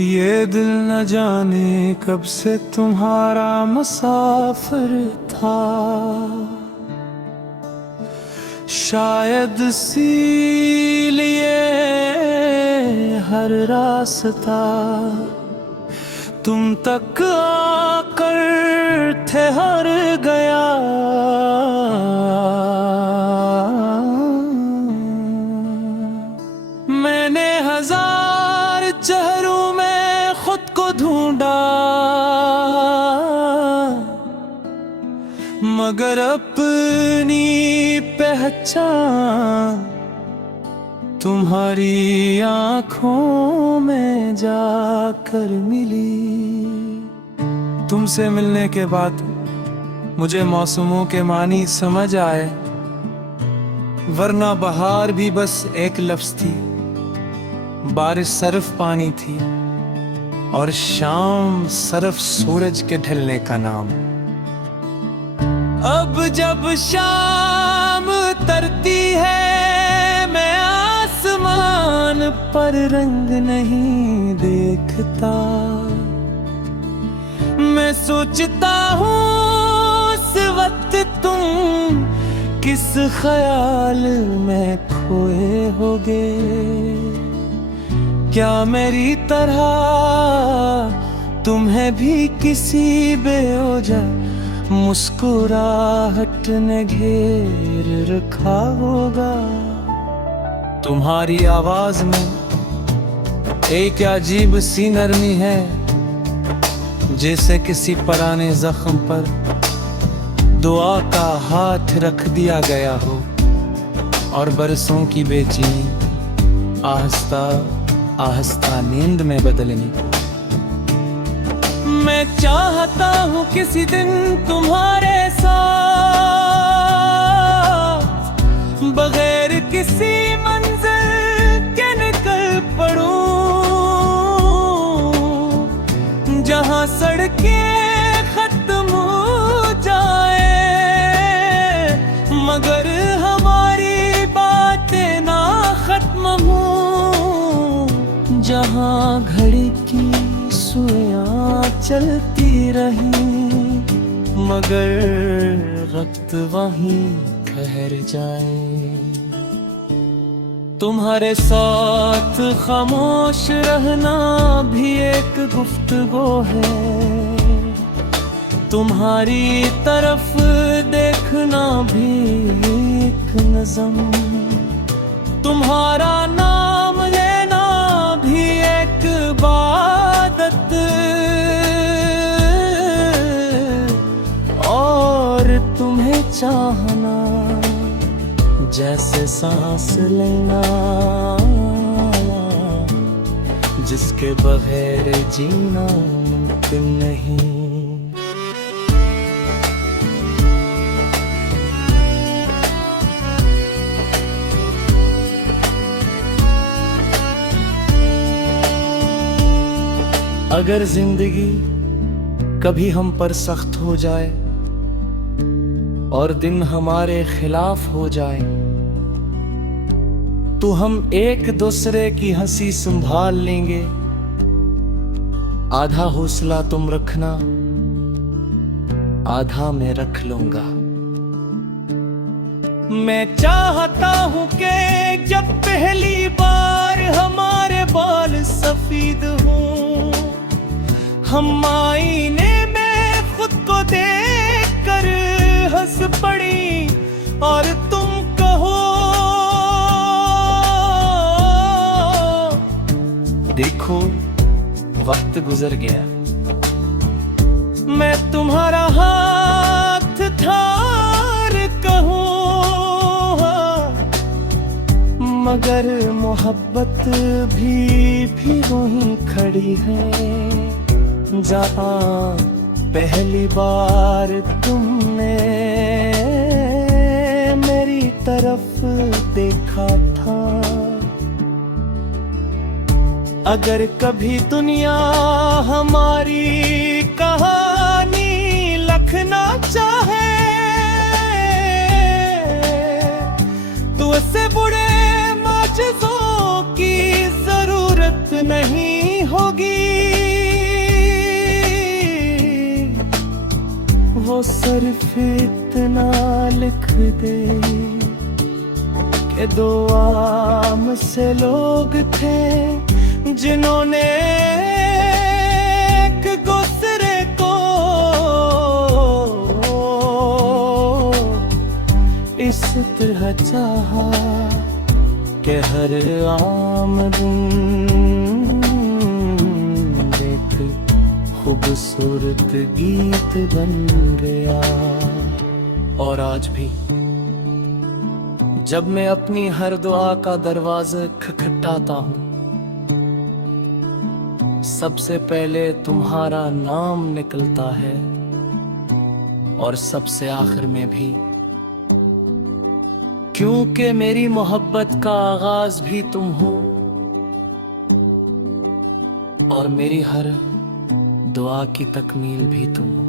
ये दिल न जाने कब से तुम्हारा मुसाफिर था। शायद इसीलिए हर रास्ता तुम तक आकर ठहर गया। मैंने हजार चेहरों में खुद को ढूंढा, मगर अपनी पहचान तुम्हारी आंखों में जाकर मिली। तुमसे मिलने के बाद मुझे मौसमों के मानी समझ आए, वरना बहार भी बस एक लफ्ज थी, बारिश सिर्फ पानी थी और शाम सिर्फ सूरज के ढलने का नाम। अब जब शाम तरती है मैं आसमान पर रंग नहीं देखता। मैं सोचता हूँ उस वक्त तुम किस ख्याल में खोए होगे। क्या मेरी तरह तुम्हें भी किसी बेवजह मुस्कुराहट ने घेर रखा होगा। तुम्हारी आवाज में एक अजीब सी नरमी है, जैसे किसी पुराने जख्म पर दुआ का हाथ रख दिया गया हो और बरसों की बेचैनी आहिस्ता आहिस्ता नींद में बदलनी। मैं चाहता हूँ किसी दिन तुम्हारे साथ बगैर किसी मंजिल के निकल पड़ूं, जहाँ सड़कें खत्म हो जाए मगर हमारी बातें ना खत्म हो, जहाँ घड़ी की सुइयां चलती रही मगर वक्त वहीं ठहर जाए। तुम्हारे साथ खामोश रहना भी एक गुफ्तगू है, तुम्हारी तरफ देखना भी एक नज़म, तुम्हारा नाम लेना भी एक इबादत और तुम्हें चाहना जैसे सांस लेना, जिसके बगैर जीना मुमकिन नहीं। अगर जिंदगी कभी हम पर सख्त हो जाए और दिन हमारे खिलाफ हो जाए तो हम एक दूसरे की हंसी संभाल लेंगे। आधा हौसला तुम रखना, आधा मैं रख लूंगा। मैं चाहता हूँ कि जब पहली बार हमारे बाल सफेद हों, हम आईने में खुद को देख कर हंस पड़ी और तुम कहो देखो वक्त गुजर गया। मैं तुम्हारा हाथ थार कहूँ मगर मोहब्बत भी वहीं खड़ी है जहाँ पहली बार तुमने मेरी तरफ देखा था। अगर कभी दुनिया हमारी कहानी लिखना चाहे तो उससे बुरे माजिज़ों की जरूरत नहीं होगी। सिर्फ इतना लिख दे कि दो आम से लोग थे जिन्होंने एक दूसरे को इस तरह चाहा कि हर आम दिन एक खूबसूरत गीत बन गया। और आज भी जब मैं अपनी हर दुआ का दरवाजा खटखटाता हूँ, सबसे पहले तुम्हारा नाम निकलता है और सबसे आखिर में भी, क्योंकि मेरी मोहब्बत का आगाज भी तुम हो और मेरी हर दुआ की तकमील भी तुम हो।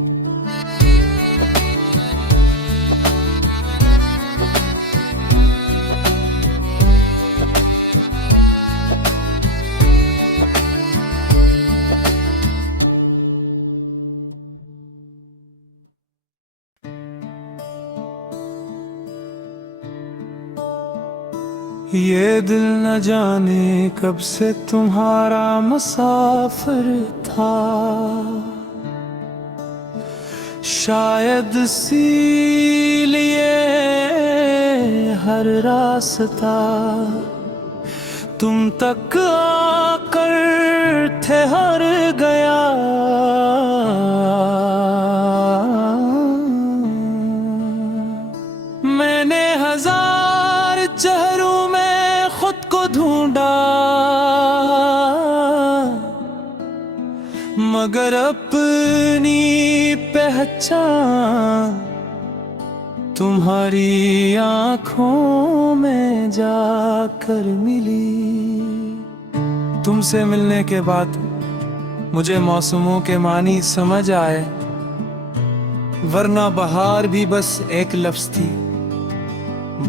ये दिल न जाने कब से तुम्हारा मुसाफिर था, शायद इसीलिए हर रास्ता तुम तक आकर ठहर गया। मैंने हजार चेहरों में खुद को ढूंढा, मगर अपनी पहचान तुम्हारी आंखों में जाकर मिली। तुमसे मिलने के बाद मुझे मौसमों के मानी समझ आए, वरना बहार भी बस एक लफ्ज थी,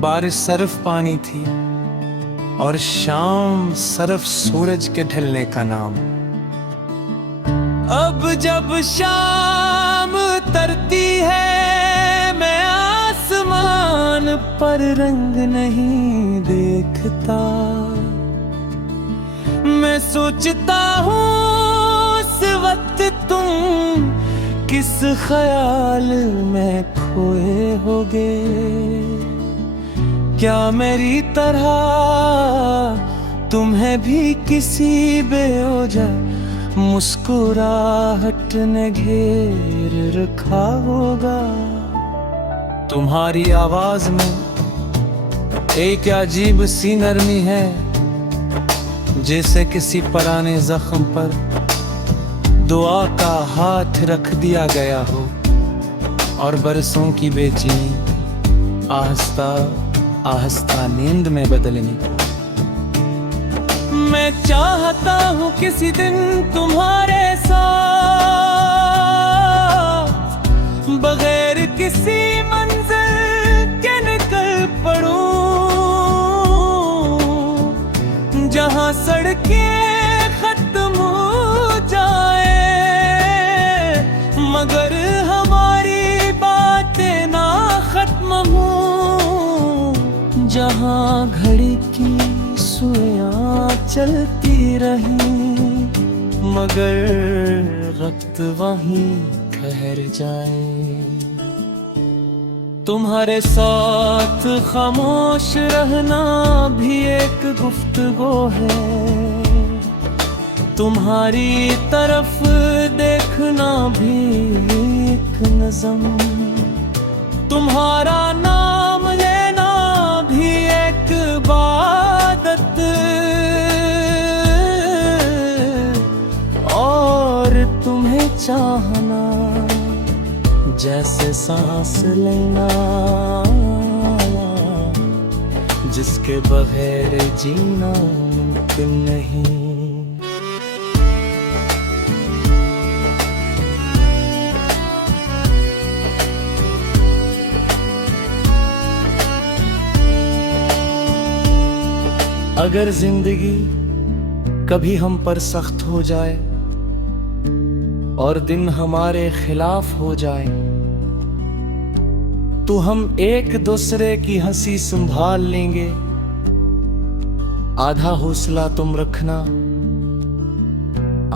बारिश सिर्फ पानी थी और शाम सिर्फ सूरज के ढलने का नाम। अब जब शाम तरती है मैं आसमान पर रंग नहीं देखता, मैं सोचता हूँ उस वक्त तुम किस ख्याल में खोए होगे। क्या मेरी तरह तुम्हें भी किसी बेवजह मुस्कुराहट ने घेर रखा होगा? तुम्हारी आवाज में एक अजीब सी नरमी है, जैसे किसी पुराने जख्म पर दुआ का हाथ रख दिया गया हो और बरसों की बेचैनी आहिस्ता आहिस्ता नींद में बदलनी। मैं चाहता हूँ किसी दिन तुम्हारे साथ बगैर किसी मंजिल के निकल पड़ूं, जहाँ सड़कें खत्म हो जाए मगर हमारी बातें ना खत्म हो, जहाँ घड़ी की सुइयां चलती रही मगर वक्त वहीं ठहर जाए। तुम्हारे साथ खामोश रहना भी एक गुफ्तगू है, तुम्हारी तरफ देखना भी एक नज़म, तुम्हारा नाम लेना भी एक इबादत और तुम्हें चाहना जैसे सांस लेना, जिसके बगैर जीना मुमकिन नहीं। अगर जिंदगी कभी हम पर सख्त हो जाए और दिन हमारे खिलाफ हो जाए तो हम एक दूसरे की हंसी संभाल लेंगे। आधा हौसला तुम रखना,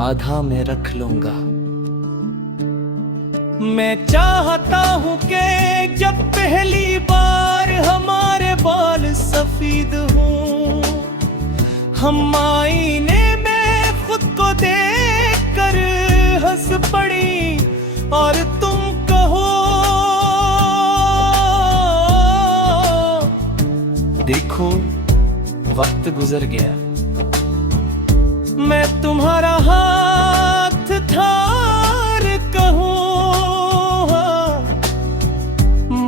आधा मैं रख लूंगा। मैं चाहता हूँ कि जब पहली बार हमारे बाल सफेद हों, हम आईने में खुद को देखकर हंस पड़ी और तुम कहो, देखो वक्त गुजर गया। मैं तुम्हारा हाथ थार कहूँ,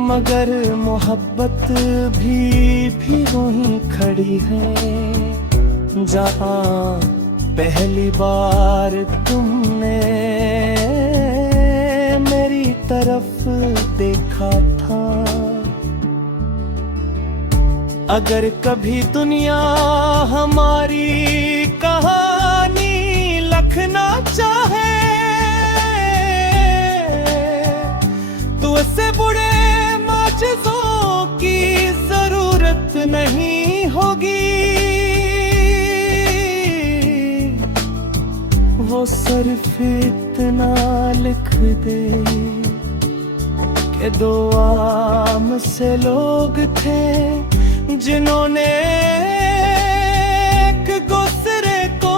मगर मोहब्बत भी वहीं खड़ी है जहाँ पहली बार तुमने मेरी तरफ देखा था। अगर कभी दुनिया हमारी कहानी लिखना चाहे तो उससे बुरे माजिज़ों की जरूरत नहीं होगी। वो सिर्फ इतना लिख दे कि दो आम से लोग थे जिन्होंने एक दूसरे को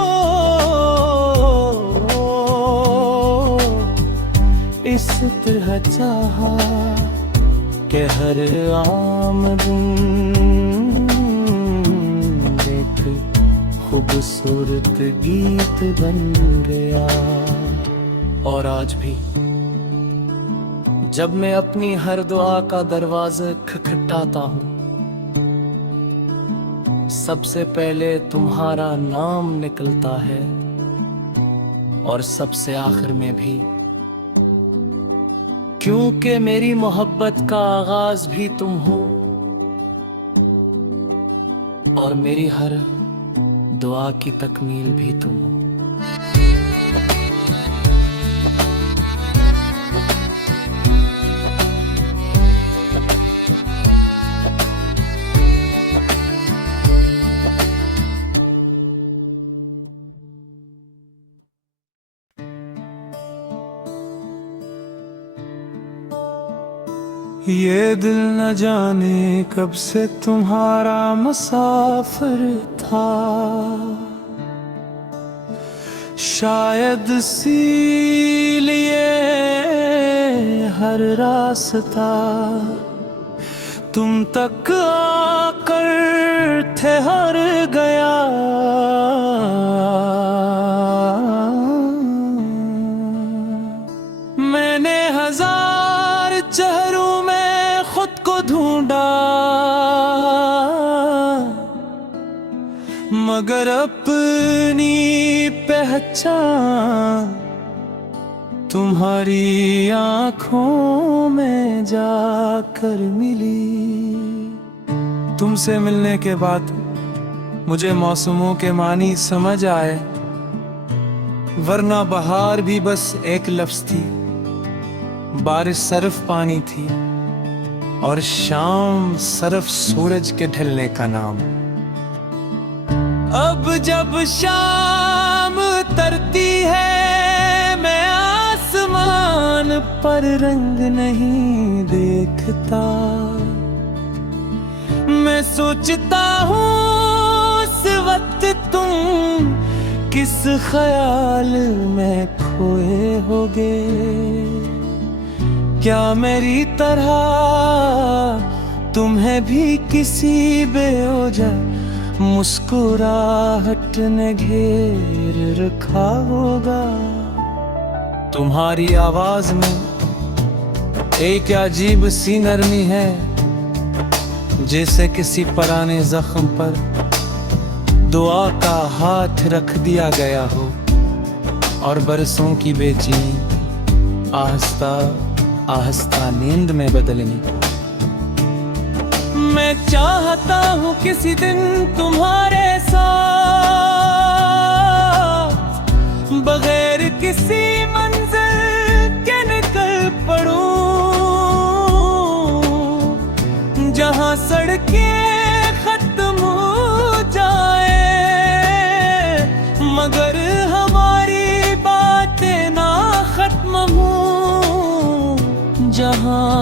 इस तरह चाहा कि हर आम दिन एक खूबसूरत गीत बन गया। और आज भी जब मैं अपनी हर दुआ का दरवाजा खटखटाता हूँ, सबसे पहले तुम्हारा नाम निकलता है और सबसे आखिर में भी, क्योंकि मेरी मोहब्बत का आगाज भी तुम हो और मेरी हर दुआ की तकमील भी तुम हो। ये दिल न जाने कब से तुम्हारा मुसाफिर था, शायद इसीलिए हर रास्ता तुम तक आकर ठहर गया। मैंने हजार चेहरों में खुद को ढूंढा, मगर अपनी पहचान तुम्हारी आंखों में जाकर मिली। तुमसे मिलने के बाद मुझे मौसमों के मानी समझ आए, वरना बहार भी बस एक लफ्ज थी, बारिश सिर्फ पानी थी और शाम सिर्फ सूरज के ढलने का नाम। अब जब शाम तरती है मैं आसमान पर रंग नहीं देखता, मैं सोचता हूँ उस वक्त तुम किस ख्याल में खोए होगे। क्या मेरी तरह तुम्हें भी किसी बेवजह मुस्कुराहट ने घेर रखा होगा? तुम्हारी आवाज में एक अजीब सी नरमी है, जैसे किसी पुराने जख्म पर दुआ का हाथ रख दिया गया हो और बरसों की बेचैनी आहिस्ता आहिस्ता नींद में बदलनी। मैं चाहता हूँ किसी दिन तुम्हारे साथ बगैर किसी मंजिल के निकल पड़ूं,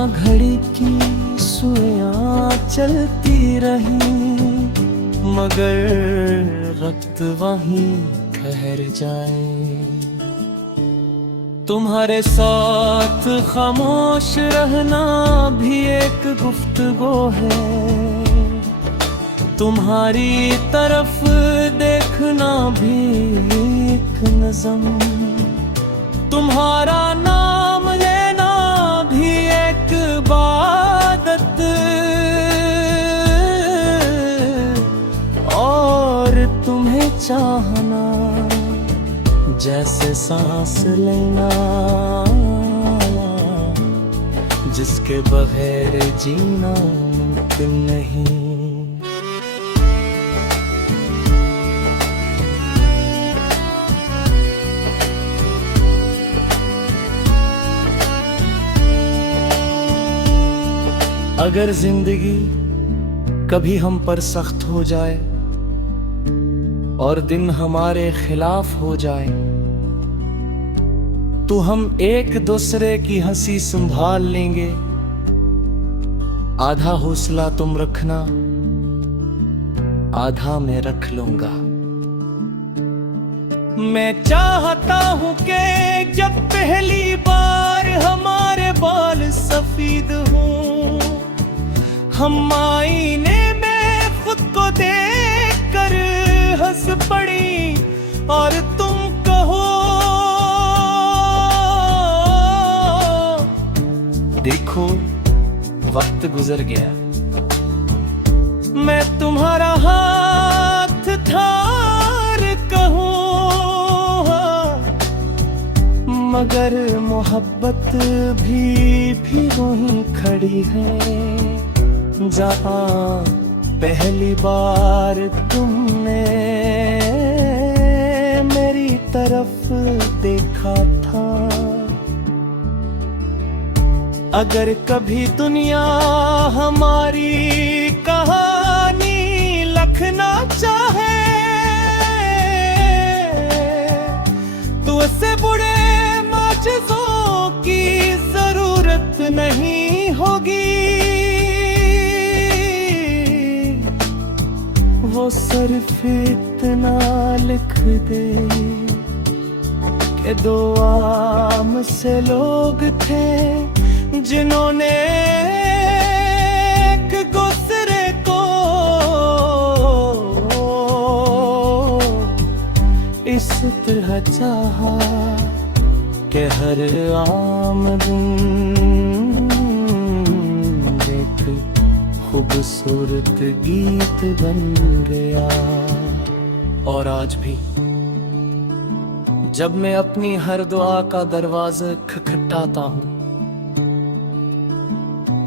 घड़ी की सुइयां चलती रही, मगर वक्त वहीं ठहर जाए। तुम्हारे साथ खामोश रहना भी एक गुफ्तगू है, तुम्हारी तरफ देखना भी एक नज़म, तुम्हारा नाम लेना भी एक इबादत, और तुम्हें चाहना जैसे सांस लेना, जिसके बगैर जीना मुमकिन नहीं। अगर जिंदगी कभी हम पर सख्त हो जाए और दिन हमारे खिलाफ हो जाए, तो हम एक दूसरे की हंसी संभाल लेंगे। आधा हौसला तुम रखना, आधा मैं रख लूंगा। मैं चाहता हूं कि जब पहली बार हमारे बाल सफेद हों, हम आईने में खुद को देखकर हंस पड़ी और तुम कहो, देखो वक्त गुजर गया। मैं तुम्हारा हाथ थार कहूँ, मगर मोहब्बत भी वहीं खड़ी है जहाँ पहली बार तुमने मेरी तरफ देखा था। अगर कभी दुनिया हमारी कहानी लिखना चाहे, तो उससे बुरे माजिज़ों की जरूरत नहीं होगी। वो सिर्फ इतना लिख दे कि दो आम से लोग थे जिन्होंने एक दूसरे को इस तरह चाहा कि हर आम दिन एक खूबसूरत गीत बन गया। और आज भी जब मैं अपनी हर दुआ का दरवाजा खटखटाता हूँ,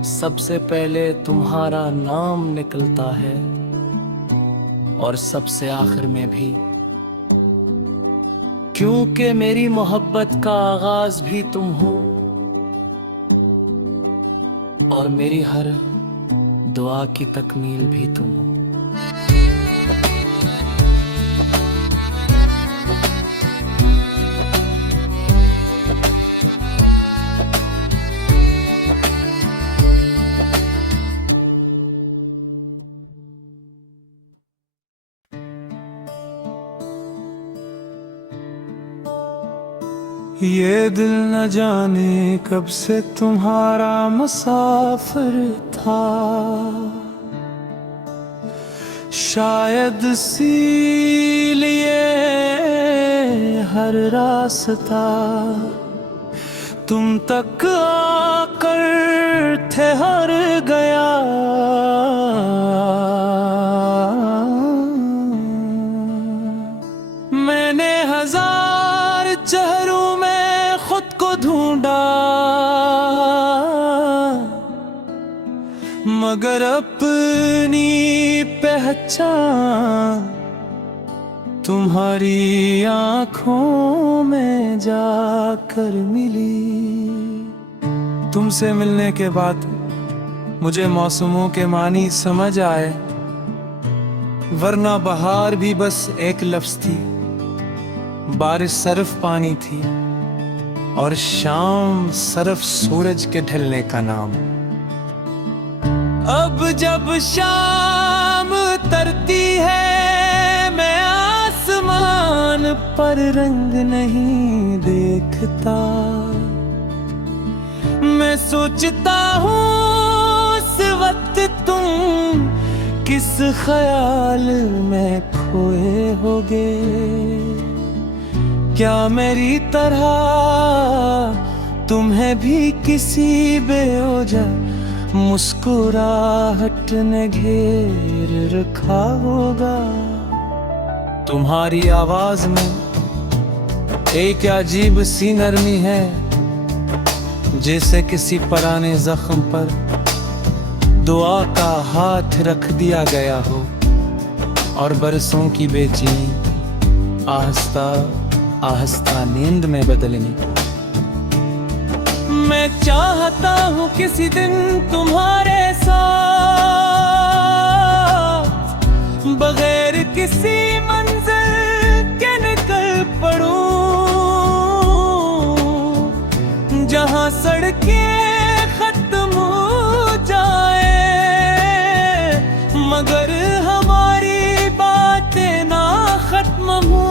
सबसे पहले तुम्हारा नाम निकलता है और सबसे आखिर में भी, क्योंकि मेरी मोहब्बत का आगाज भी तुम हो और मेरी हर दुआ की तकमील भी तुम हो। ये दिल न जाने कब से तुम्हारा मुसाफिर था, शायद इसीलिए हर रास्ता तुम तक आकर ठहर गया। मैंने हजार चेहरों में खुद को ढूंढा, मगर अपनी पहचान तुम्हारी आंखों में जाकर मिली। तुमसे मिलने के बाद मुझे मौसमों के मानी समझ आए, वरना बहार भी बस एक लफ्ज थी, बारिश सिर्फ पानी थी। और शाम सिर्फ सूरज के ढलने का नाम। अब जब शाम तरती है मैं आसमान पर रंग नहीं देखता। मैं सोचता हूँ उस वक्त तुम किस ख्याल में खोए होगे। क्या मेरी तरह तुम्हें भी किसी बेवजह मुस्कुराहट ने घेर रखा होगा। तुम्हारी आवाज में एक अजीब सी नरमी है, जैसे किसी पुराने जख्म पर दुआ का हाथ रख दिया गया हो और बरसों की बेचैनी आहिस्ता आहिस्ता नींद में बदलनी। मैं चाहता हूँ किसी दिन तुम्हारे साथ बगैर किसी मंजिल के निकल पड़ूं, जहाँ सड़कें खत्म हो जाए मगर हमारी बातें ना खत्म हो।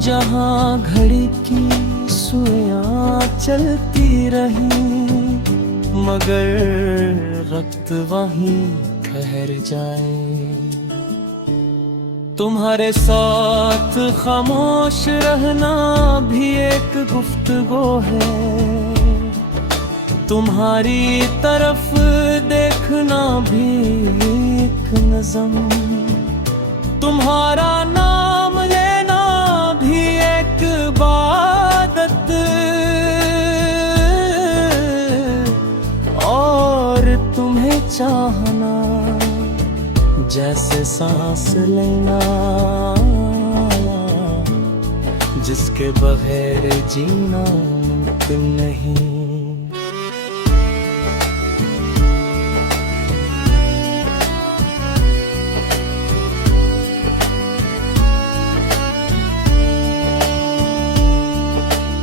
जहाँ घड़ी की सुइयां चलती रही मगर वक्त वहीं ठहर जाए। तुम्हारे साथ खामोश रहना भी एक गुफ्तगू है, तुम्हारी तरफ देखना भी एक नज़म, तुम्हारा नाम लेना भी एक इबादत और तुम्हें चाहना जैसे सांस लेना जिसके बगैर जीना मुमकिन नहीं।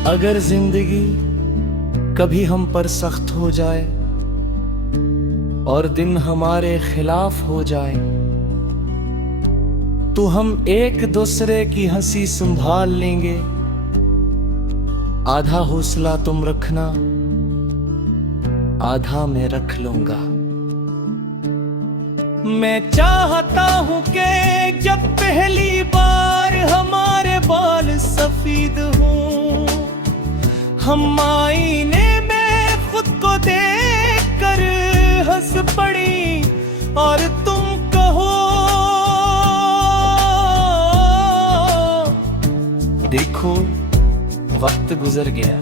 अगर जिंदगी कभी हम पर सख्त हो जाए और दिन हमारे खिलाफ हो जाए तो हम एक दूसरे की हंसी संभाल लेंगे। आधा हौसला तुम रखना, आधा मैं रख लूंगा। मैं चाहता हूँ कि जब पहली बार हमारे बाल सफेद हों, हम आईने में खुद को देख कर हंस पड़ी और तुम कहो देखो वक्त गुजर गया।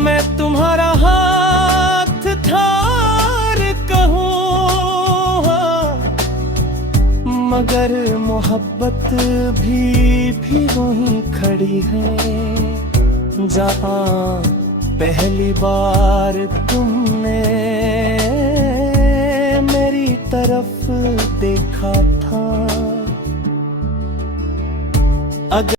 मैं तुम्हारा हाथ थार कहूँ मगर मोहब्बत भी वहीं खड़ी है जहाँ पहली बार तुमने मेरी तरफ देखा था। अगर